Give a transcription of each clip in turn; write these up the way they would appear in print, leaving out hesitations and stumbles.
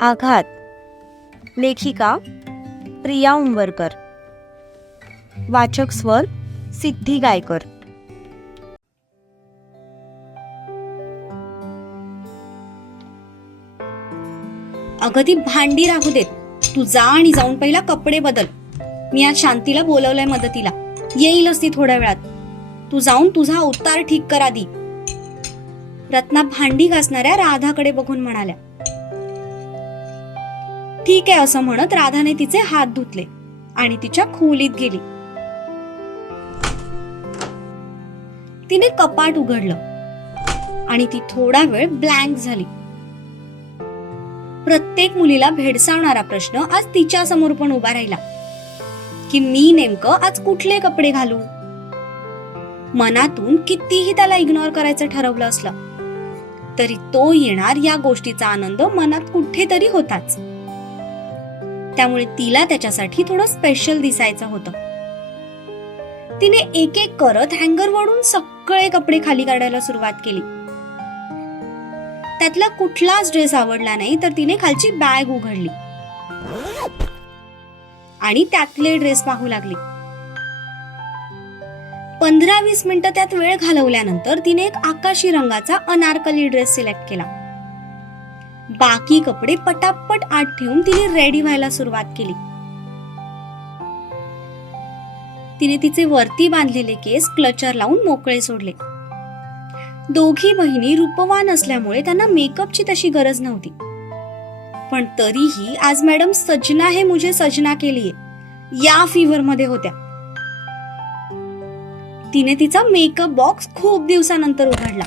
आघात. लेखिका प्रिया उंबरकर. वाचक स्वर सिद्धी गायकर. अगं ती भांडी राहू देत, तू जा आणि जाऊन पहिला कपडे बदल. मी आज शांतीला बोलवलंय मदतीला, येईलच ती थोड्या वेळात. तू जाऊन तुझा अवतार ठीक कर आधी. रत्ना भांडी घासणाऱ्या राधाकडे बघून म्हणाल्या. ठीक आहे असं म्हणत राधाने तिचे हात धुतले आणि तिच्या खोलीत गेली. तिने कपाट उघडलं आणि ती थोडा वेळ ब्लँक झाली. प्रत्येक मुलीला भेडसावणारा प्रश्न आज तिच्या समोर पण उभा राहिला की मी नेमकं आज कुठले कपडे घालू. मनातून कितीही त्याला इग्नोर करायचं ठरवलं असलं तरी तो येणार या गोष्टीचा आनंद मनात कुठेतरी होताच. त्यामुळे तिला त्याच्यासाठी थोडं स्पेशल दिसायचं होतं. तिने एक एक करत हँगर वळून सगळे कपडे खाली काढायला सुरुवात केली. त्यातला कुठलाच ड्रेस आवडला नाही तर तिने खालची बॅग उघडली आणि त्यातले ड्रेस पाहू लागली. 15-20 मिनिटं त्यात वेळ घालवल्यानंतर तिने एक आकाशी रंगाचा अनारकली ड्रेस सिलेक्ट केला. बाकी कपडे पटापट आत ठेवून तिने रेडी व्हायला सुरुवात केली. तिने तिचे वरती बांधलेले केस क्लचर लावून मोकळे सोडले. दोघी बहिणी रूपवान असल्यामुळे त्यांना मेकअपची तशी गरज नव्हती. पण तरीही आज मॅडम सजना है मुझे सजना के लिए या फीवर मध्ये होत्या. तिने तिचा मेकअप बॉक्स खूप दिवसानंतर उघडला.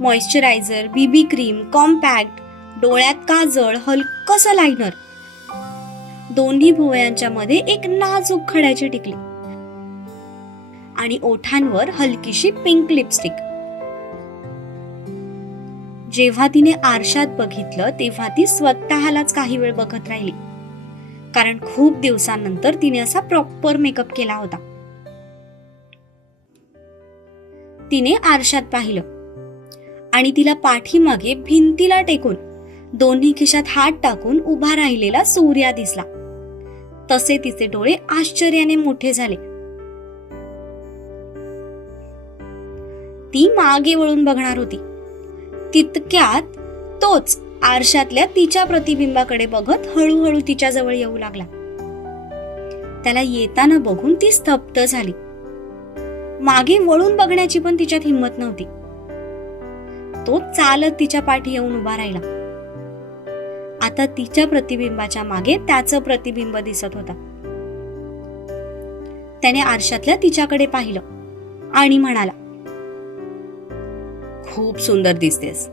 मॉइश्चरायझर, बीबी क्रीम, कॉम्पॅक्ट, डोळ्यात काजळ, हलकसं लायनर, दोन्ही भुवयांच्या मध्ये एक नाजूक खड्याची टिकली आणि ओठांवर हलकीशी पिंक लिपस्टिक. जेव्हा तिने आरशात बघितलं तेव्हा ती स्वतःलाच काही वेळ बघत राहिली, कारण खूप दिवसांनंतर तिने असा प्रॉपर मेकअप केला होता. तिने आरशात पाहिलं आणि तिला पाठीमागे भिंतीला टेकून दोन्ही खिशात हात टाकून उभा राहिलेला सूर्या दिसला. तसे तिचे डोळे आश्चर्याने मोठे झाले. ती मागे वळून बघणार होती तितक्यात तोच आरशातल्या तिच्या प्रतिबिंबाकडे बघत हळूहळू तिच्या जवळ येऊ लागला. त्याला येताना बघून ती स्तब्ध झाली. मागे वळून बघण्याची पण तिच्यात हिंमत नव्हती. तो चालत तिच्या पाठी येऊन उभा राहिला. आता तिच्या प्रतिबिंबाच्या मागे त्याचं प्रतिबिंब दिसत होता. त्याने आरशातल्या तिच्याकडे पाहिलं आणि म्हणाला, खूप सुंदर दिसतेस.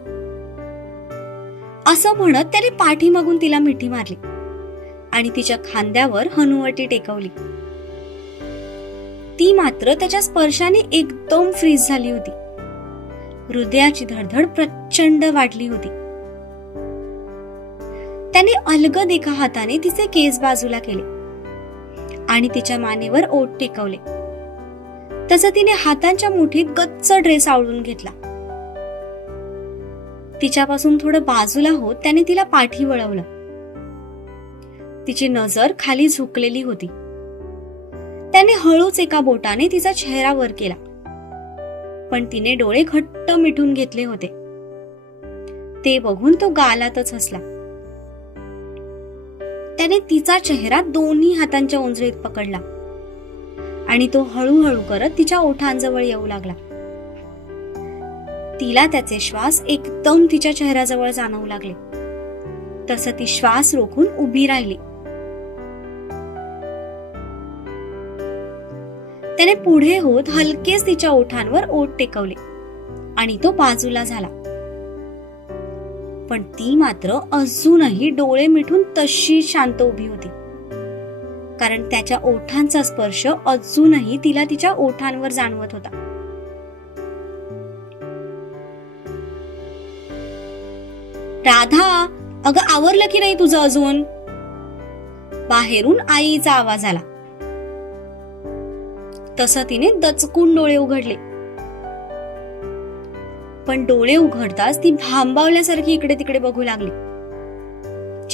असं म्हणत त्याने पाठीमागून तिला मिठी मारली आणि तिच्या खांद्यावर हनुवटी टेकवली. ती मात्र त्याच्या स्पर्शाने एकदम फ्रीज झाली होती. हृदयाची धडधड प्रचंड वाढली होती. त्याने अलगद एका हाताने तिचे केस बाजूला केले आणि तिच्या मानेवर ओठ टेकवले. तसं तिने हातांच्या मुठीत गच्च ड्रेस आवळून घेतला. तिच्यापासून थोडं बाजूला होत त्याने तिला पाठी वळवलं. तिची नजर खाली झुकलेली होती. त्याने हळूच एका बोटाने तिचा चेहरा वर केला, पण तिने डोळे घट्ट मिटून घेतले होते. ते बघून तो गालातच हसला. त्याने तिचा चेहरा दोन्ही हातांच्या उंजळीत पकडला आणि तो हळूहळू करत तिच्या ओठांजवळ येऊ लागला. तिला त्याचे श्वास एकदम तिच्या चेहऱ्याजवळ जाणवू लागले. तसं ती श्वास रोखून उभी राहिली. त्याने पुढे होत हलकेच तिच्या ओठांवर ओठ टेकवले आणि तो बाजूला झाला. पण ती मात्र अजूनही डोळे मिटून तशी शांत उभी होती, कारण त्याच्या ओठांचा स्पर्श अजूनही तिला तिच्या ओठांवर जाणवत होता. राधा, अगं आवरलं की नाही तुझं अजून? बाहेरून आईचा आवाज आला. तसं तिने दचकून डोळे उघडले, पण डोळे उघडताच ती भांबावल्यासारखी इकडे तिकडे बघू लागली.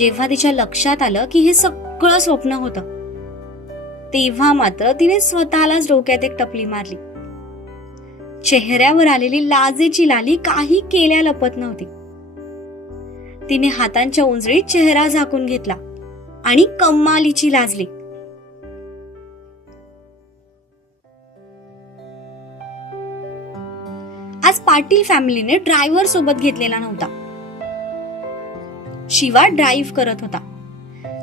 जेव्हा तिच्या लक्षात आलं की हे सगळं स्वप्न होतं, तेव्हा मात्र तिने स्वतःलाच डोक्यात एक टपली मारली. चेहऱ्यावर आलेली लाजेची लाली काही केल्या लपत नव्हती. तिने हातांच्या उंजळीत चेहरा झाकून घेतला आणि कमालीची लाजली. आज पाटील फॅमिलीने ड्रायव्हर सोबत घेतलेला नव्हता. शिवा ड्राईव्ह करत होता.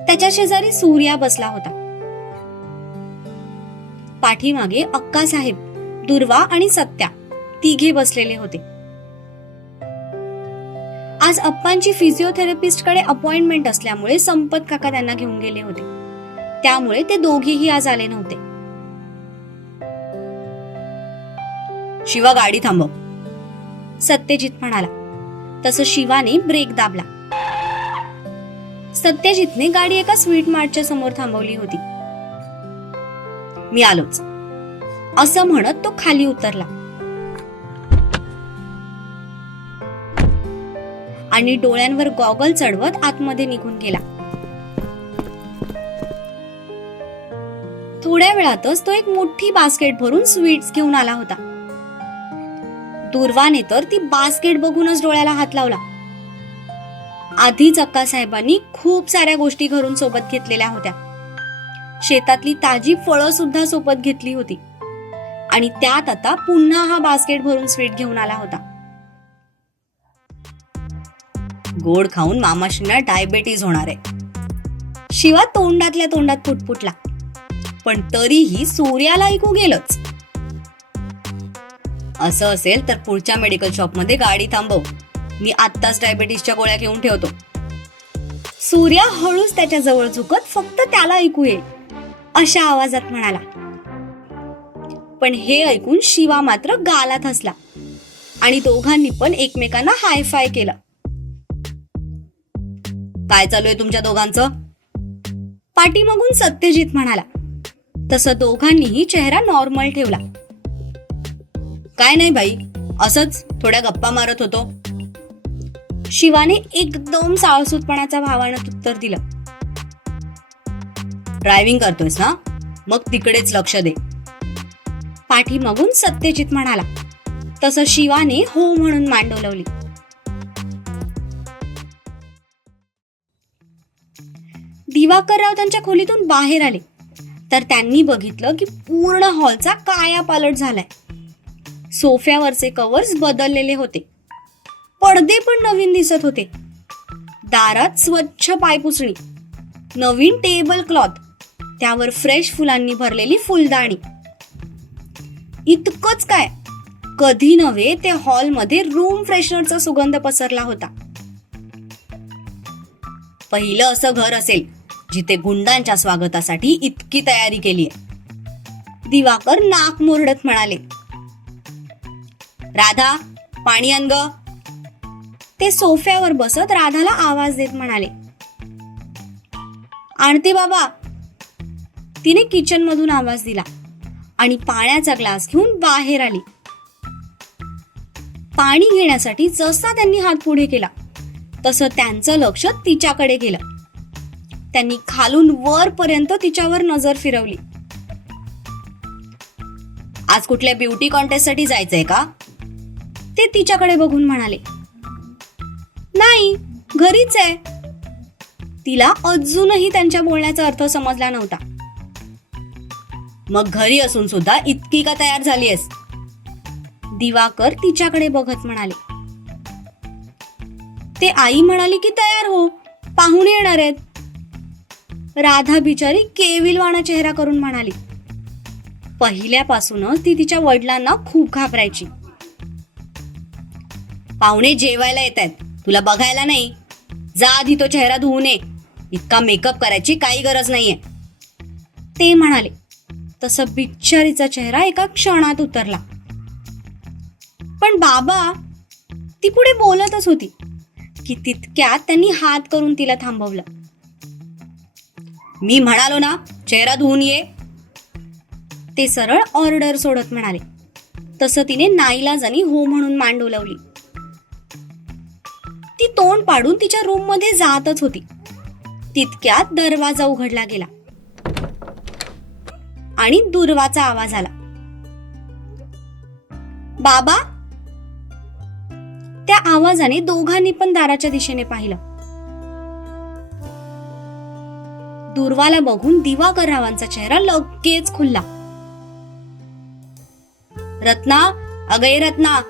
त्याच्या शेजारी सूर्या बसला होता. पाठीमागे अक्कासाहेब, दुर्वा आणि सत्या तिघे बसलेले होते. आज अप्पांची फिजिओथेरपिस्ट कडे अपॉइंटमेंट असल्यामुळे संपत काका त्यांना घेऊन गेले होते. त्यामुळे ते दोघेही आज आले नव्हते. शिवा गाडी थांबव, सत्यजित म्हणाला. तसं शिवाने ब्रेक दाबला. सत्यजितने गाडी एका स्वीट मार्टच्या समोर थांबवली होती. मी आलोच, असं म्हणत तो खाली उतरला आणि डोळ्यांवर गॉगल चढवत आतमध्ये निघून गेला. थोड्या वेळातच तो एक मोठी बास्केट भरून स्वीट्स घेऊन आला होता. दुर्वाने तर ती बास्केट बघूनच डोळ्याला हात लावला. आधीच अक्कासाहेबांनी खूप साऱ्या गोष्टी घरून सोबत घेतलेल्या होत्या. शेतातली ताजी फळं सुद्धा सोबत घेतली होती आणि त्यात आता पुन्हा हा बास्केट भरून स्वीट घेऊन आला होता. गोड खाऊन मामाश्रींना डायबेटीज होणार आहे. शिवा तोंडातल्या तोंडात पुटपुटला, पण तरीही सूर्याला ऐकू गेलंच. असं असेल तर पुढच्या मेडिकल शॉपमध्ये गाडी थांबव, मी आत्ताच डायबेटीसच्या गोळ्या घेऊन ठेवतो. सूर्या हळूच त्याच्या जवळ झुकत फक्त त्याला ऐकू येईल अशा आवाजात म्हणाला. पण हे ऐकून शिवा मात्र गालात हसला आणि दोघांनी पण एकमेकांना हायफाय केलं. काय चालू आहे तुमच्या दोघांचं? पाठीमागून सत्यजित म्हणाला. तसं दोघांनीही चेहरा नॉर्मल ठेवला. काय नाही भाई, असंच थोड्या गप्पा मारत होतो. शिवाने एकदम साळसूतपणाच्या भावानं उत्तर दिलं. ड्रायव्हिंग करतोयस ना, मग तिकडेच लक्ष दे, पाठीमागून सत्यजित म्हणाला. तसं शिवाने हो म्हणून मान डोलवली. दिवाकरराव त्यांच्या खोलीतून बाहेर आले तर त्यांनी बघितलं की पूर्ण हॉलचा कायापालट झालाय. सोफ्यावरचे कव्हर्स बदललेले होते, पडदे पण नवीन दिसत होते. दारात स्वच्छ पायपुसणी, नवीन टेबल क्लॉथ, त्यावर फ्रेश फुलांनी भरलेली फुलदाणी. इतकंच काय, कधी नव्हे ते हॉलमध्ये रूम फ्रेशनरचा सुगंध पसरला होता. पहिलं असं घर असेल जिथे गुंडांच्या स्वागतासाठी इतकी तयारी केलीये, दिवाकर नाक मुरडत म्हणाले. राधा, पाणी आण ग, ते सोफ्यावर बसत राधाला आवाज देत म्हणाले. आणते बाबा, तिने किचन मधून आवाज दिला आणि पाण्याचा ग्लास घेऊन बाहेर आली. पाणी घेण्यासाठी जसा त्यांनी हात पुढे केला तसं त्यांचं लक्ष तिच्याकडे गेलं. त्यांनी खालून वर पर्यंत तिच्यावर नजर फिरवली. आज कुठल्या ब्युटी कॉन्टेस्ट साठी जायचंय का, ते तिच्याकडे बघून म्हणाले. नाही, घरीच आहे. तिला अजूनही त्यांच्या बोलण्याचा अर्थ समजला नव्हता. मग घरी असून सुद्धा इतकी का तयार झालीयस, दिवाकर तिच्याकडे बघत म्हणाले. ते आई म्हणाली की तयार हो, पाहुणे येणार आहेत. राधा बिचारी केविलवाणा चेहरा करून म्हणाली. पहिल्यापासूनच ती तिच्या वडिलांना खूप घाबरायची. पाहुणे जेवायला येत आहेत, तुला बघायला नाही. जा आधी तो चेहरा धुवून ये, इतका मेकअप करायची काही गरज नाहीये, ते म्हणाले. तसं बिचारीचा चेहरा एका क्षणात उतरला. पण बाबा, ती पुढे बोलतच होती की तितक्यात त्यांनी हात करून तिला थांबवलं. मी म्हणालो ना, चेहरा धुवून ये, ते सरळ ऑर्डर सोडत म्हणाले. तसं तिने नाईलाजानी हो म्हणून मान डोलवली. ती तोंड पाडून तिच्या रूम मध्ये जातच होती तितक्यात दरवाजा उघडला गेला आणि दुर्वाचा आवाज आला. बाबा. त्या आवाजाने दोघांनी पण दाराच्या दिशेने पाहिलं. दुर्वाला बघून दिवाकर रावांचा चेहरा लगेच खुलला. रत्ना, अगं रत्ना,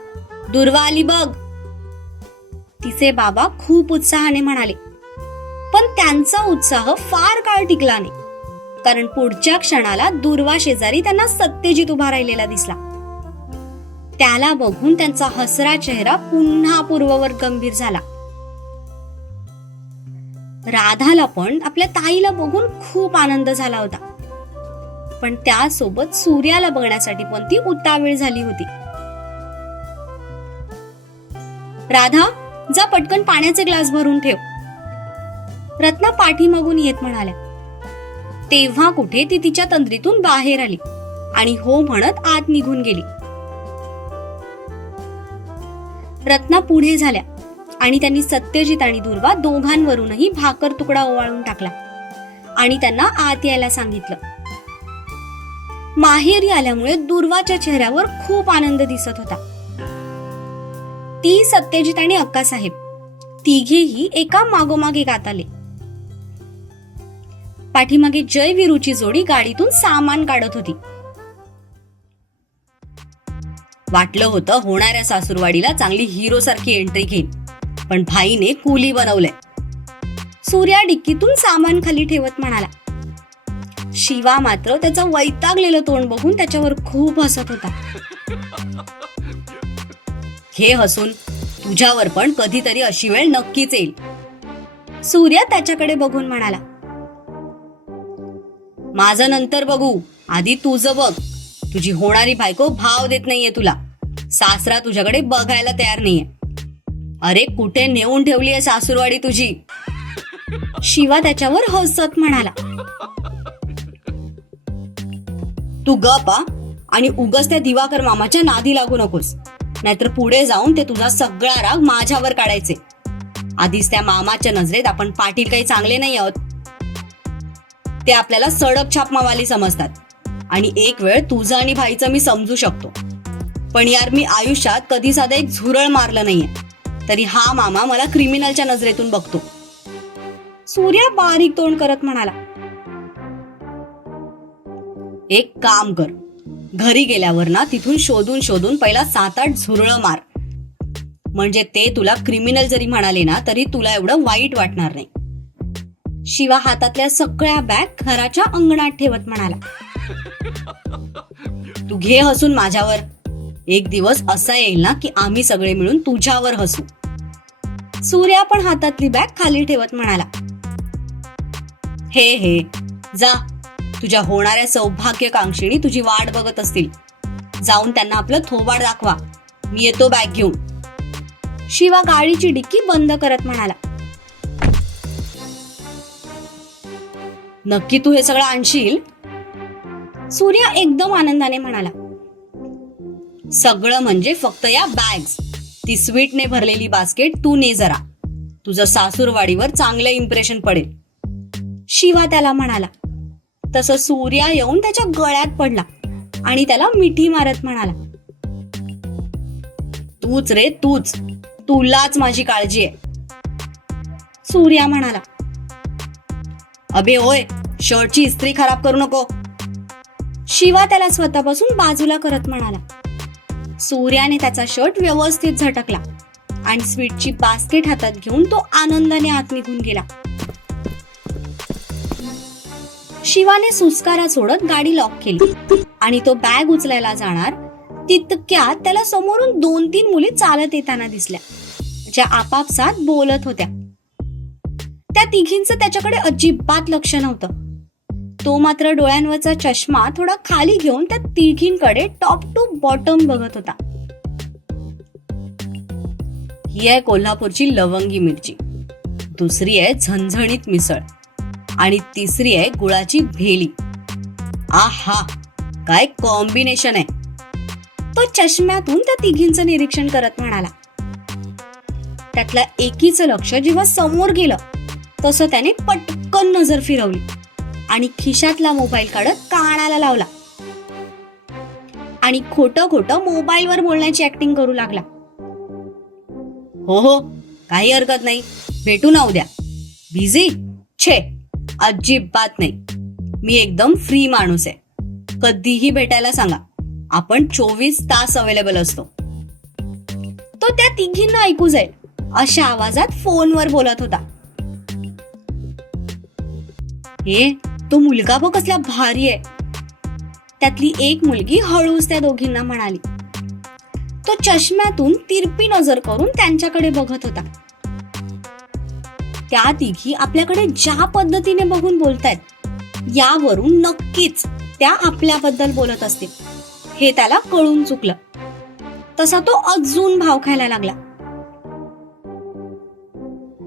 दुर्वा आली बघ, तिचे बाबा खूप उत्साहाने म्हणाले. पण त्यांचा उत्साह फार काळ टिकला नाही, कारण पुढच्या क्षणाला दुर्वा शेजारी त्यांना सत्यजित उभा राहिलेला दिसला. त्याला बघून त्यांचा हसरा चेहरा पुन्हा पूर्ववत गंभीर झाला. राधाला पण आपल्या ताईला बघून खूप आनंद झाला होता, पण त्यासोबत सूर्याला बघण्यासाठी पण ती उतावीळ झाली होती. राधा, जा पटकन पाण्याचे ग्लास भरून ठेव, रत्ना पाठीमागून येत म्हणाल्या. तेव्हा कुठे ती तिच्या तंद्रीतून बाहेर आली आणि हो म्हणत आत निघून गेली. रत्ना पुढे झाल्या आणि त्यांनी सत्यजित आणि दुर्वा दोघांवरूनही भाकर तुकडा ओवाळून टाकला आणि त्यांना आत यायला सांगितलं. माहेरी आल्यामुळे दुर्वाच्या चेहऱ्यावर खूप आनंद दिसत होता. ती, सत्यजित आणि अक्कासाहेब तिघेही एका मागोमाग एक आत आले. पाठीमागे जय विरूची जोडी गाडीतून सामान काढत होती. वाटलं होतं होणाऱ्या सासूरवाडीला चांगली हिरो सारखी एंट्री घेईन, पण भाईने कुली बनवलंय. सूर्या डिक्कीतून सामान खाली ठेवत म्हणाला. शिवा मात्र त्याचं वैतागलेलं तोंड बघून त्याच्यावर खूप हसत होता. हे हसून, तुझ्यावर पण कधीतरी अशी वेळ नक्कीच येईल, सूर्या त्याच्याकडे बघून म्हणाला. माझं नंतर बघू, आधी तुझं बघ. तुझी होणारी बायको भाव देत नाहीये तुला. सासरा तुझ्याकडे बघायला तयार नाहीये. अरे कुठे नेऊन ठेवलीये सासूरवाडी तुझी, शिवा त्याच्यावर हसत म्हणाला. तू गप आणि उगच त्या दिवाकर मामाच्या नादी लागू नकोस, नाहीतर पुढे जाऊन ते तुझा सगळा राग माझ्यावर काढायचे. आधीच त्या मामाच्या नजरेत आपण पाटील काही चांगले नाही आहोत. ते आपल्याला सडक छापमावाली समजतात आणि एक वेळ तुझं आणि भाईचं मी समजू शकतो, पण यार मी आयुष्यात कधी साधं एक झुरळ मारलं नाहीये, तरी हा मामा मला क्रिमिनलच्या नजरेतून बघतो. सूर्या बारीक तोंड करत म्हणाला. एक काम कर, घरी गेल्यावर ना तिथून शोधून शोधून पहिला 7-8 झुरळ मार, म्हणजे ते तुला क्रिमिनल जरी म्हणाले ना तरी तुला एवढं वाईट वाटणार नाही. शिवा हातातल्या सगळ्या बॅग घराच्या अंगणात ठेवत म्हणाला. तू घे हसून माझ्यावर. एक दिवस असा येईल ना की आम्ही सगळे मिळून तुझ्यावर हसू. सूर्या पण हातातली बॅग खाली ठेवत म्हणाला. हे जा, तुझ्या होणाऱ्या सौभाग्यकांक्षिणी तुझी वाट बघत असतील. जाऊन त्यांना आपलं थोबाड दाखवा. मी येतो बॅग घेऊन. शिवा गाडीची डिक्की बंद करत म्हणाला. नक्की तू हे सगळं आणशील? सूर्या एकदम आनंदाने म्हणाला. सगळं म्हणजे फक्त या बॅग्स, ती स्वीटने भरलेली बास्केट तू ने जरा. तुझं सासूरवाडीवर चांगलं इम्प्रेशन पडेल, शिवा त्याला म्हणाला. तसं सूर्या येऊन त्याच्या गळ्यात पडला आणि त्याला मिठी मारत म्हणाला. तूच रे तूच, तुलाच माझी काळजी आहे, सूर्या म्हणाला. अबे होय, शर्टची इस्त्री खराब करू नको, शिवा त्याला स्वतःपासून बाजूला करत म्हणाला. सूर्याने त्याचा शर्ट व्यवस्थित झटकला आणि स्वीटची बास्केट हातात घेऊन तो आनंदाने आत निघून गेला. शिवाने सुस्कारा सोडत गाडी लॉक केली आणि तो बॅग उचलायला जाणार तितक्यात त्याला समोरून 2-3 मुली चालत येताना दिसल्या, ज्या आपापसात बोलत होत्या. त्या तिघींचं त्याच्याकडे अजिबात लक्ष नव्हतं. तो मात्र डोळ्यांवरचा चष्मा थोडा खाली घेऊन त्या तिघींकडे टॉप टू बॉटम बघत होता. ही आहे कोल्हापूरची लवंगी मिरची, दुसरी आहे झणझणीत मिसळ आणि तिसरी आहे गुळाची भेली. आहा, काय कॉम्बिनेशन आहे. तो चष्म्यातून त्या तिघींचं निरीक्षण करत म्हणाला. त्यातल्या एकीचं लक्ष जेव्हा समोर गेलं तसं त्याने पटकन नजर फिरवली आणि खिशातला मोबाईल काढत कानाला लावला आणि खोटं खोटं मोबाईलवर बोलण्याची ऍक्टिंग करू लागला. हो हो, काही हरकत नाही, भेटू ना उद्या. बिझी? छे, अजिबात नाही. मी एकदम फ्री माणूस आहे. कधीही भेटायला सांगा, आपण 24 तास अवेलेबल असतो. तो त्या तिघींना ऐकू जाईल अशा आवाजात फोनवर बोलत होता. हे तो मुलगा बघ कसला भारी आहे, त्यातली एक मुलगी हळूच त्या दोघींना म्हणाली. तो चष्म्यातून तिरपी नजर करून त्यांच्याकडे बघत होता. त्या तिघी आपल्याकडे ज्या पद्धतीने बघून बोलतायत यावरून नक्कीच त्या आपल्याबद्दल बोलत असतील हे त्याला कळून चुकलं. तसा तो अजून भाव खायला लागला.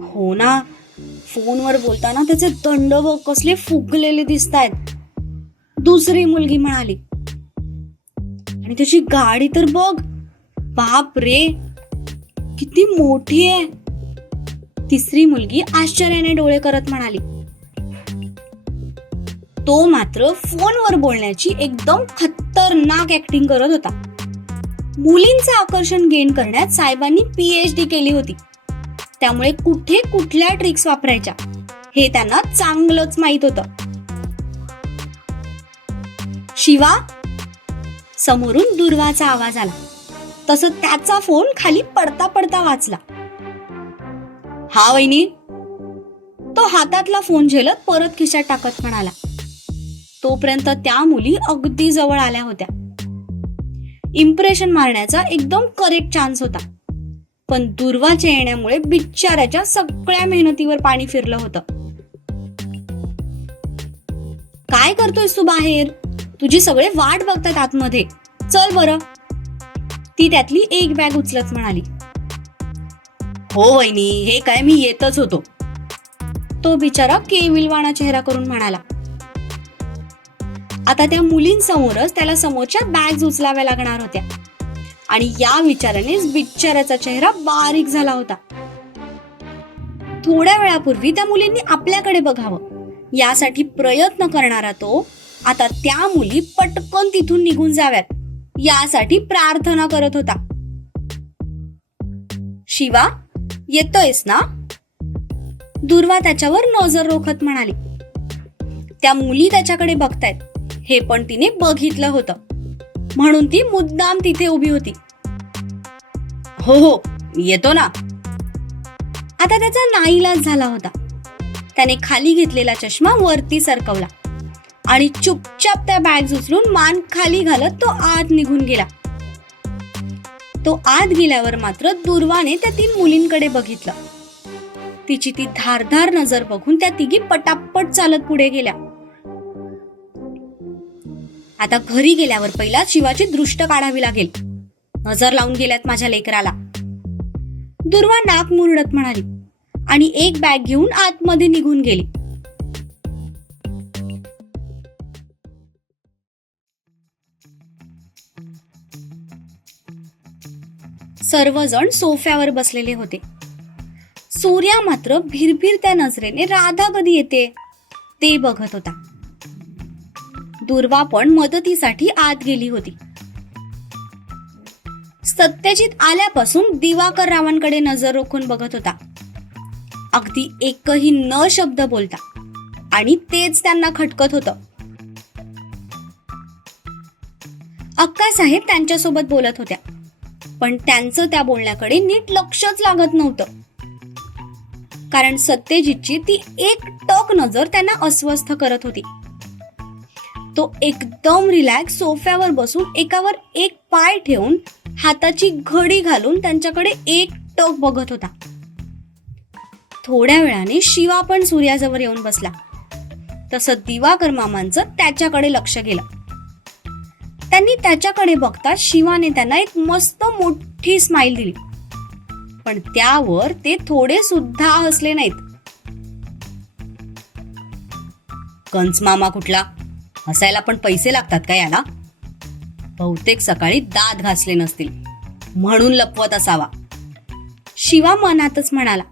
हो ना, फोनवर बोलताना त्याचे दंड बघ कसले फुगलेले दिसतायत, दुसरी मुलगी म्हणाली. आणि त्याची गाडी तर बघ, बाप रे किती मोठी आहे, तिसरी मुलगी आश्चर्याने डोळे करत म्हणाली. तो मात्र फोनवर बोलण्याची एकदम खतरनाक ऍक्टिंग करत होता. मुलींचं आकर्षण गेन करण्यात साहेबांनी PhD केली होती, त्यामुळे कुठे कुठल्या ट्रिक्स वापरायच्या हे त्यांना चांगलंच माहित होतं. शिवा, समोरून दुर्वाचा आवाज आला. तसं त्याचा फोन खाली पडता पडता वाचला. हा वहिनी, तो हातातला फोन झेलत परत खिशात टाकत म्हणाला. तोपर्यंत त्या मुली अगदी जवळ आल्या होत्या. इम्प्रेशन मारण्याचा एकदम करेक्ट चान्स होता, पण दुर्वाच्या येण्यामुळे बिचाऱ्याच्या सगळ्या मेहनतीवर पाणी फिरलं होतं. काय करतोयस तू बाहेर? तुझी सगळे वाट बघतात आतमध्ये, चल बरं. ती त्यातली एक बॅग उचलत म्हणाली. हो वहिनी, हे काय मी येतच होतो. तो बिचारा केविलवाणा चेहरा करून म्हणाला. आता त्या मुलींसमोरच त्याला समोरच्या बॅग्स उचलाव्या लागणार होत्या आणि या विचारानेच बिचाऱ्याचा चेहरा बारीक झाला होता. थोड्या वेळापूर्वी त्या मुलींनी आपल्याकडे बघावं यासाठी प्रयत्न करणारा तो आता त्या मुली पटकन तिथून निघून जाव्यात यासाठी प्रार्थना करत होता. शिवा, येतोयस ना? दुर्वा त्याच्यावर नजर रोखत म्हणाली. त्या मुली त्याच्याकडे बघतायत हे पण तिने बघितलं होतं, म्हणून ती मुद्दाम तिथे उभी होती. हो हो, येतो ना. आता त्याचा नाईलाज झाला होता. त्याने खाली घेतलेला चष्मा वरती सरकवला आणि चुपचाप त्या बॅग्स उचलून मान खाली घालत तो आत निघून गेला. तो आत गेल्यावर मात्र दुर्वाने त्या 3 मुलींकडे बघितलं. तिची ती धारधार नजर बघून त्या तिघी पटापट चालत पुढे गेल्या. आता घरी गेल्यावर पहिला शिवाची दृष्ट काढावी लागेल. नजर लावून गेल्यात माझ्या लेकराला, दुर्वा नाक मुरडत म्हणाली आणि एक बॅग घेऊन आतमध्ये निघून गेली. सर्वजण सोफ्यावर बसलेले होते. सूर्या मात्र भिरभिरत्या नजरेने राधा कधी येते ते बघत होता. दुर्वा पण मदतीसाठी आत गेली होती. सत्यजित आल्यापासून दिवाकर रावांकडे नजर रोखून बघत होता, अगदी एकही न शब्द बोलता, आणि तेच त्यांना खटकत होतं. अक्कासाहेब त्यांच्यासोबत बोलत होत्या, पण त्यांचं त्या बोलण्याकडे नीट लक्षच लागत नव्हतं, कारण सत्यजितची ती एक टक नजर त्यांना अस्वस्थ करत होती. तो एकदम रिलॅक्स सोफ्यावर बसून एकावर एक पाय ठेवून हाताची घडी घालून त्यांच्याकडे एक टक बघत होता. थोड्या वेळाने शिवा पण सूर्याजवळ येऊन बसला. तसं दिवाकर मामांचं त्याच्याकडे लक्ष गेलं. त्यांनी त्याच्याकडे बघता शिवाने त्यांना एक मस्त मोठी स्माइल दिली, पण त्यावर ते थोडे सुद्धा हसले नाहीत. कंस मामा कुठला? हसायला पण पैसे लागतात का याला? बहुतेक सकाळी दात घासले नसतील म्हणून लपवत असावा, शिवा मनातच म्हणाला.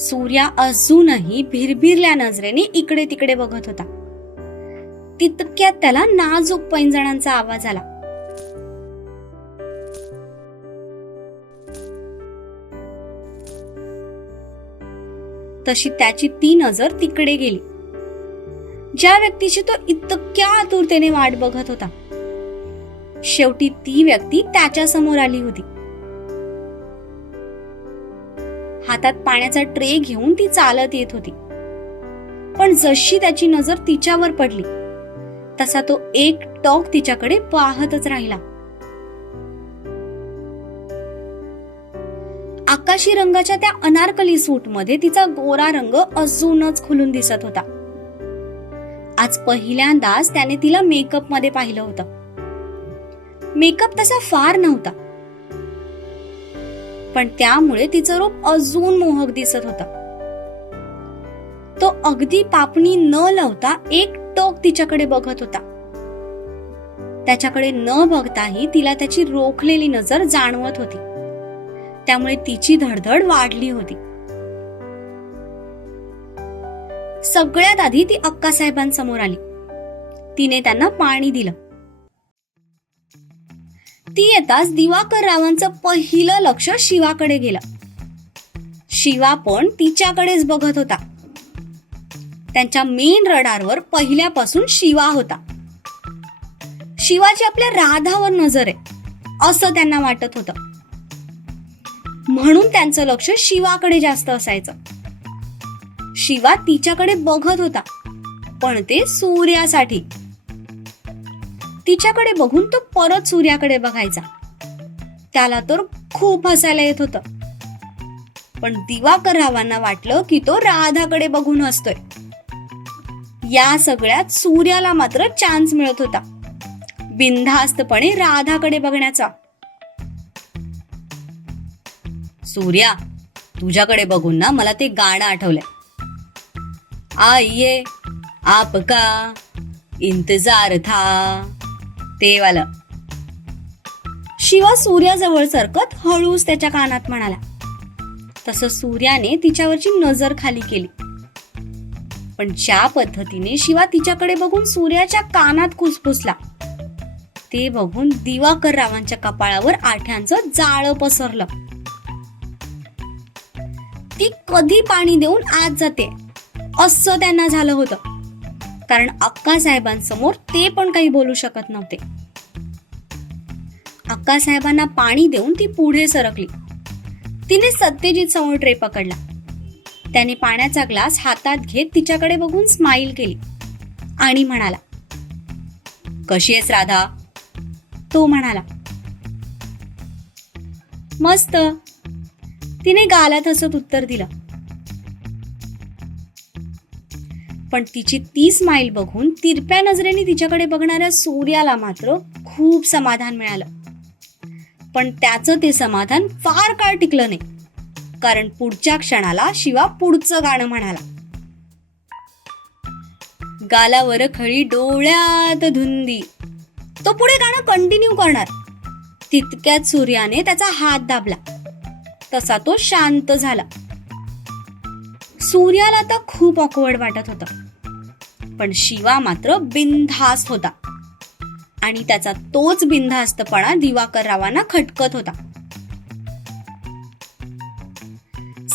सूर्या अजूनही भिरभिरल्या नजरेने इकडे तिकडे बघत होता. तितक्यात त्याला नाजूक पैंजणांचा आवाज आला. तशी त्याची ती नजर तिकडे गेली, ज्या व्यक्तीची तो इतक्या आतुरतेने वाट बघत होता. शेवटी ती व्यक्ती त्याच्या समोर आली होती. हातात पाण्याचा ट्रे घेऊन ती चालत येत होती. पण जशी त्याची नजर तिच्यावर पडली तसा तो एकटक तिच्याकडे पाहतच राहिला. आकाशी रंगाच्या त्या अनारकली सूटमध्ये तिचा गोरा रंग अजूनच खुलून दिसत होता. आज पहिल्यांदाच त्याने तिला मेकअप मध्ये पाहिलं होतं. मेकअप तसा फार नव्हता, पण त्यामुळे तिचं रूप अजून मोहक दिसत होतं. तो अगदी पापणी न लावता एकटक तिच्याकडे बघत होता. त्याच्याकडे न बघताही तिला त्याची रोखलेली नजर जाणवत होती. त्यामुळे तिची धडधड वाढली होती. सगळ्यात आधी ती अक्कासाहेबांसमोर आली. तिने त्यांना पाणी दिलं. ती येताच दिवाकर रावांचं पहिलं लक्ष शिवाकडे गेलं. शिवा पण तिच्याकडेच बघत होता. त्यांच्या मेन रडारवर पहिल्यापासून शिवा होता. शिवाची आपल्या राधावर नजर आहे असं त्यांना वाटत होतं, म्हणून त्यांचं लक्ष शिवाकडे जास्त असायचं. शिवा तिच्याकडे बघत होता, पण ते सूर्यासाठी. तिच्याकडे बघून तो परत सूर्याकडे बघायचा. त्याला तर खूप हसायला येत होतं. पण दिवाकर रावांना वाटलं की तो राधाकडे बघून हसतोय. या सगळ्यात सूर्याला मात्र चान्स मिळत होता बिनधास्तपणे राधाकडे बघण्याचा. सूर्या, तुझ्याकडे बघून ना मला ते गाणं आठवलंय. आइये आपका इंतजार था, ते वाला. शिवा सूर्याजवळ सरकत हळूच त्याच्या कानात म्हणाला. तसं सूर्याने तिच्यावरची नजर खाली केली. पण ज्या पद्धतीने शिवा तिच्याकडे बघून सूर्याच्या कानात कुसपुसला ते बघून दिवाकर रावांच्या कपाळावर आठ्यांचं जाळं पसरलं. ती कधी पाणी देऊन आत जाते असं त्यांना झालं होतं, कारण अक्कासाहेबांसमोर ते पण काही बोलू शकत नव्हते. अक्कासाहेबांना पाणी देऊन ती पुढे सरकली. तिने सत्यजित समोर ट्रे पकडला. त्याने पाण्याचा ग्लास हातात घेत तिच्याकडे बघून स्माईल केली आणि म्हणाला, कशी आहेस राधा? तो म्हणाला, मस्त. तिने गालात हसत उत्तर दिलं. पण तिची ती स्माईल बघून तिरप्या नजरेने तिच्याकडे बघणाऱ्या सूर्याला मात्र खूप समाधान मिळालं. पण त्याचं ते समाधान फार काळ टिकलं नाही, कारण पुढच्या क्षणाला शिवा पुढचं गाणं म्हणाला. गालावर खळी डोळ्यात धुंदी. तो पुढे गाणं कंटिन्यू करणार. तितक्यात सूर्याने त्याचा हात दाबला. तसा तो शांत झाला. सूर्याला तर खूप ऑकवर्ड वाटत होतं, पण शिवा मात्र बिनधास्त होता आणि त्याचा तोच बिनधास्तपणा दिवाकर रावांना खटकत होता.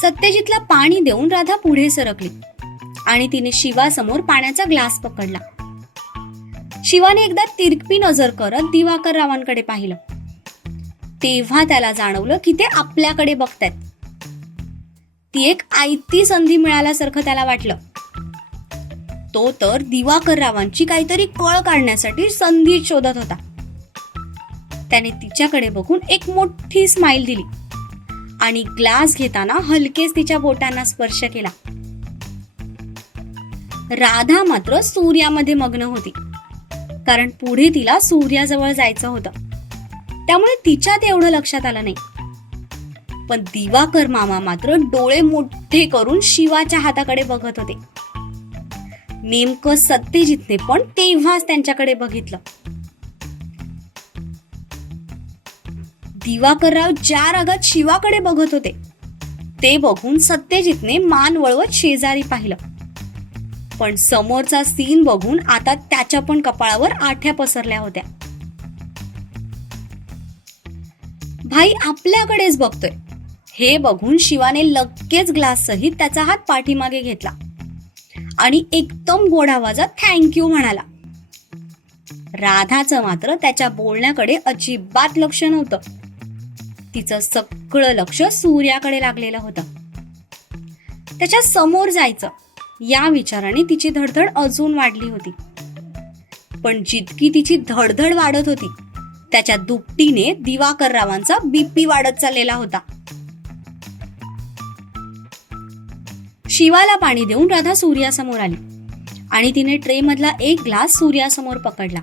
सत्यजितला पाणी देऊन राधा पुढे सरकली आणि तिने शिवासमोर पाण्याचा ग्लास पकडला. शिवाने एकदा तिरपी नजर करत दिवाकर रावांकडे पाहिलं. तेव्हा त्याला जाणवलं की ते आपल्याकडे बघतायत. ती एक आयती संधी मिळाल्यासारखं त्याला वाटलं. तो तर दिवाकर रावांची काहीतरी कळ काढण्यासाठी संधी शोधत होता. त्याने तिच्याकडे बघून एक मोठी स्माईल दिली आणि ग्लास घेताना हलकेच तिच्या बोटांना स्पर्श केला. राधा मात्र सूर्यामध्ये मग्न होती, कारण पुढे तिला सूर्याजवळ जायचं होतं. त्यामुळे तिच्यात एवढं लक्षात आलं नाही. पण दिवाकर मामा मात्र डोळे मोठे करून शिवाच्या हाताकडे बघत होते. नेमकं सत्यजितने पण तेव्हाच त्यांच्याकडे बघितलं. दिवाकरराव ज्या रागात शिवाकडे बघत होते ते बघून सत्यजितने मान वळवत शेजारी पाहिलं. पण समोरचा सीन बघून आता त्याच्या पण कपाळावर आठ्या पसरल्या होत्या. भाई आपल्याकडेच बघतोय हे बघून शिवाने लगेच ग्लास सहित त्याचा हात पाठीमागे घेतला आणि एकदम गोड आवाजात थँक्यू म्हणाला. राधाचं मात्र त्याच्या बोलण्याकडे अजिबात लक्ष नव्हतं. तिचं सगळं लक्ष सूर्याकडे लागलेलं होतं. त्याच्या समोर जायचं या विचाराने तिची धडधड अजून वाढली होती. पण जितकी तिची धडधड वाढत होती त्याच्या दुपटीने दिवाकर रावांचा बीपी वाढत चाललेला होता. शिवाला पाणी देऊन राधा सूर्यासमोर आली आणि तिने ट्रे मधला एक ग्लास सूर्यासमोर पकडला.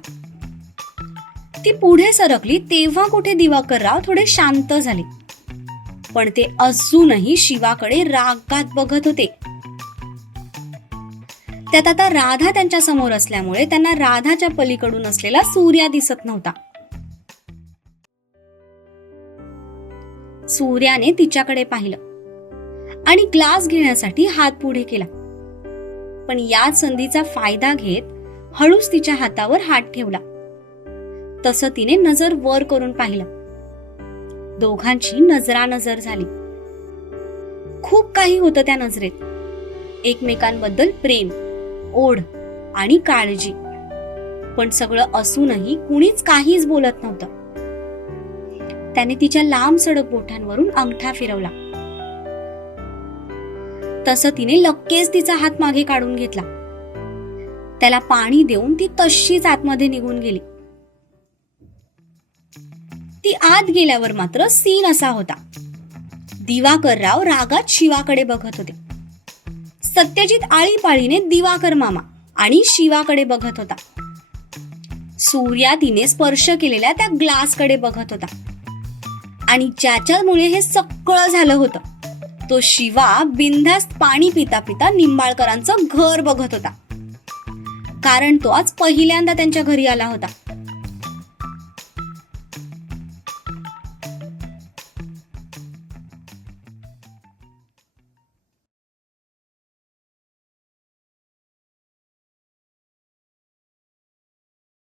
ती पुढे सरकली तेव्हा कुठे दिवाकर राव थोडे शांत झाले, पण ते अजूनही शिवाकडे रागात बघत होते. त्यात आता राधा त्यांच्या समोर असल्यामुळे त्यांना राधाच्या पलीकडून असलेला सूर्या दिसत नव्हता. सूर्याने तिच्याकडे पाहिलं आणि ग्लास घेण्यासाठी हात पुढे केला, पण याच संधीचा फायदा घेत हळूच तिच्या हातावर हात ठेवला. तसं तिने नजर वर करून पाहिलं. दोघांची नजरानजर झाली. खूप काही होतं त्या नजरेत, एकमेकांबद्दल प्रेम, ओढ आणि काळजी. पण सगळं असूनही कुणीच काहीच बोलत नव्हतं. त्याने तिच्या लांब सडक बोटांवरून अंगठा फिरवला. तसं तिने लगेच तिचा हात मागे काढून घेतला. त्याला पाणी देऊन ती तशीच आतमध्ये निघून गेली. ती आत गेल्यावर मात्र सीन असा होता. दिवाकर राव रागात शिवाकडे बघत होते. सत्यजित आळीपाळीने दिवाकर मामा आणि शिवाकडे बघत होता. सूर्या तिने स्पर्श केलेल्या त्या ग्लासकडे बघत होता. आणि ज्याच्यामुळे हे सगळं झालं होतं तो शिवा बिनधास्त पाणी पिता पिता निंबाळकरांचं घर बघत होता. कारण तो आज पहिल्यांदा त्यांच्या घरी आला होता.